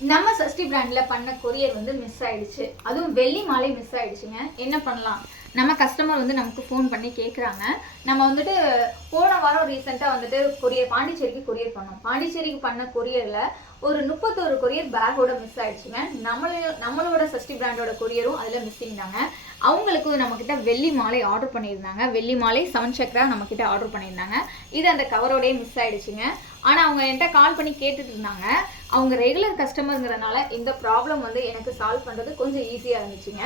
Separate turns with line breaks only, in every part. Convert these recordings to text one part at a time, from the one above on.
நம்ம சஷ்டி பிராண்டில் பண்ண கொரியர் வந்து மிஸ் ஆயிடுச்சு. அதுவும் வெள்ளி மாலை மிஸ் ஆயிடுச்சுங்க. என்ன பண்ணலாம்? நம்ம கஸ்டமர் வந்து நமக்கு ஃபோன் பண்ணி கேட்குறாங்க நம்ம வந்துட்டு போன வாரம் ரீசெண்டாக வந்துட்டு கொரியர் பாண்டிச்சேரிக்கு கொரியர் பண்ணோம். பாண்டிச்சேரிக்கு பண்ண கொரியரில் ஒரு முப்பத்தோரு கொரியர் பேக்கோட மிஸ் ஆயிடுச்சுங்க. நம்மளோ நம்மளோட சஷ்டி பிராண்டோட கொரியரும் அதில் மிஸ்ஸிங் தாங்க அவங்களுக்கு நம்மக்கிட்ட வெள்ளி மாலை ஆர்டர் பண்ணியிருந்தாங்க. வெள்ளி மாலை செவன் சக்கரா நம்மக்கிட்ட ஆர்டர் பண்ணியிருந்தாங்க. இது அந்த கவரோடையே மிஸ் ஆயிடுச்சுங்க. ஆனால் அவங்க என்கிட்ட கால் பண்ணி கேட்டுட்டு இருந்தாங்க. அவங்க ரெகுலர் கஸ்டமருங்கிறனால இந்த ப்ராப்ளம் வந்து எனக்கு சால்வ் பண்ணுறது கொஞ்சம் ஈஸியாக இருந்துச்சுங்க.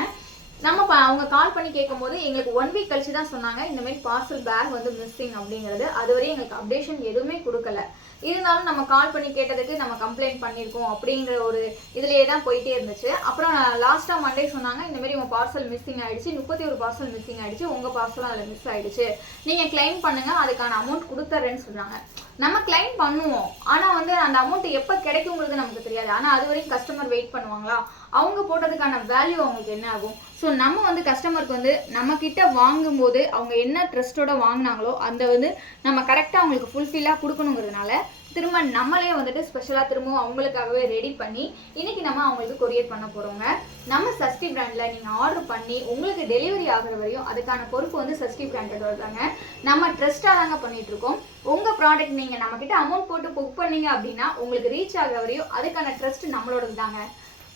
நம்ம ப- அவங்க கால் பண்ணி கேட்கும்போது எங்களுக்கு ஒன் வீக் கழிச்சு தான் சொன்னாங்க இந்த மாதிரி பார்சல் பேக் வந்து மிஸ்ஸிங் அப்படிங்கிறது. அதுவரை எங்களுக்கு அப்டேஷன் எதுவுமே கொடுக்கல. இருந்தாலும் நம்ம கால் பண்ணி கேட்டதுக்கு நம்ம கம்ப்ளைண்ட் பண்ணியிருக்கோம் அப்படிங்கிற ஒரு இதுலேயே தான் போயிட்டே இருந்துச்சு. அப்புறம் லாஸ்ட்டாக மண்டே சொன்னாங்க இந்த மாதிரி உங்கள் பார்சல் மிஸ்ஸிங் ஆயிடுச்சு முப்பத்தி ஒரு பார்சல் மிஸ்ஸிங் ஆயிடுச்சு உங்கள் பார்சலும் அதில் மிஸ் ஆயிடுச்சு. நீங்கள் கிளைம் பண்ணுங்க அதுக்கான அமௌண்ட் கொடுத்துட்றேன்னு சொன்னாங்க. நம்ம கிளைம் பண்ணுவோம். ஆனால் வந்து அந்த அமௌண்ட் எப்போ கிடைக்குங்கிறது நமக்கு தெரியாது. ஆனால் அது வரைக்கும் கஸ்டமர் வெயிட் பண்ணுவாங்களா? அவங்க போட்டதுக்கான வேல்யூ அவங்களுக்கு என்ன ஆகும்? ஸோ நம்ம வந்து கஸ்டமருக்கு வந்து நம்ம கிட்ட வாங்கும்போது அவங்க என்ன ட்ரெஸ்ட்டோட வாங்கினாங்களோ அந்த வந்து நம்ம கரெக்டாக அவங்களுக்கு ஃபுல்ஃபில்லாக கொடுக்கணுங்கிறதுனால திரும்ப நம்மளே வந்துட்டு ஸ்பெஷலாக திரும்பவும் அவங்களுக்காகவே ரெடி பண்ணி இன்னைக்கு நம்ம அவங்களுக்கு கொரியர் பண்ண போகிறோங்க நம்ம சஷ்டி பிராண்டில் நீங்கள் ஆர்டர் பண்ணி உங்களுக்கு டெலிவரி ஆகிற வரையும் அதுக்கான பொறுப்பு வந்து சஷ்டி பிராண்டோட தாங்க நம்ம ட்ரஸ்ட்டாக தாங்க பண்ணிகிட்ருக்கோம் உங்கள் ப்ராடக்ட் நீங்கள் நம்மக்கிட்ட அமௌண்ட் போட்டு புக் பண்ணீங்க அப்படின்னா உங்களுக்கு ரீச் ஆகுற வரையும் அதுக்கான ட்ரஸ்ட் நம்மளோடது தாங்க